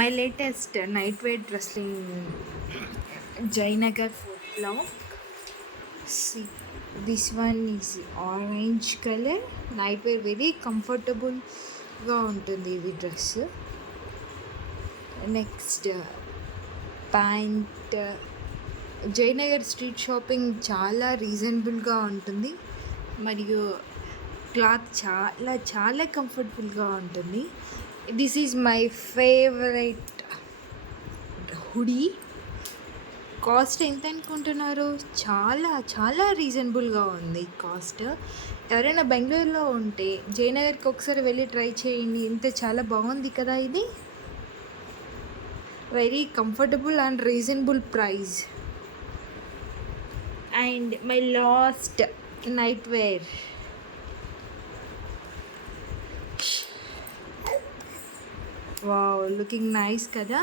My latest nightwear dressing Jaynagar footlock. See, this one is orange color. Nightwear very comfortable గా ఉంటుంది ఇది dress. Next pant. Jayanagar street shopping చాలా రీజనబుల్గా ఉంటుంది మరియు క్లాత్ చాలా చాలా కంఫర్టబుల్గా ఉంటుంది. This is my favourite hoodie. Cost ఎంత అనుకుంటున్నారు? చాలా చాలా రీజనబుల్గా ఉంది కాస్ట్. ఎవరైనా బెంగళూరులో ఉంటే జయనగర్కి ఒకసారి వెళ్ళి ట్రై చేయండి. ఇంత చాలా బాగుంది కదా ఇది. Very comfortable and reasonable price. And my last night wear. Wow, looking nice కదా.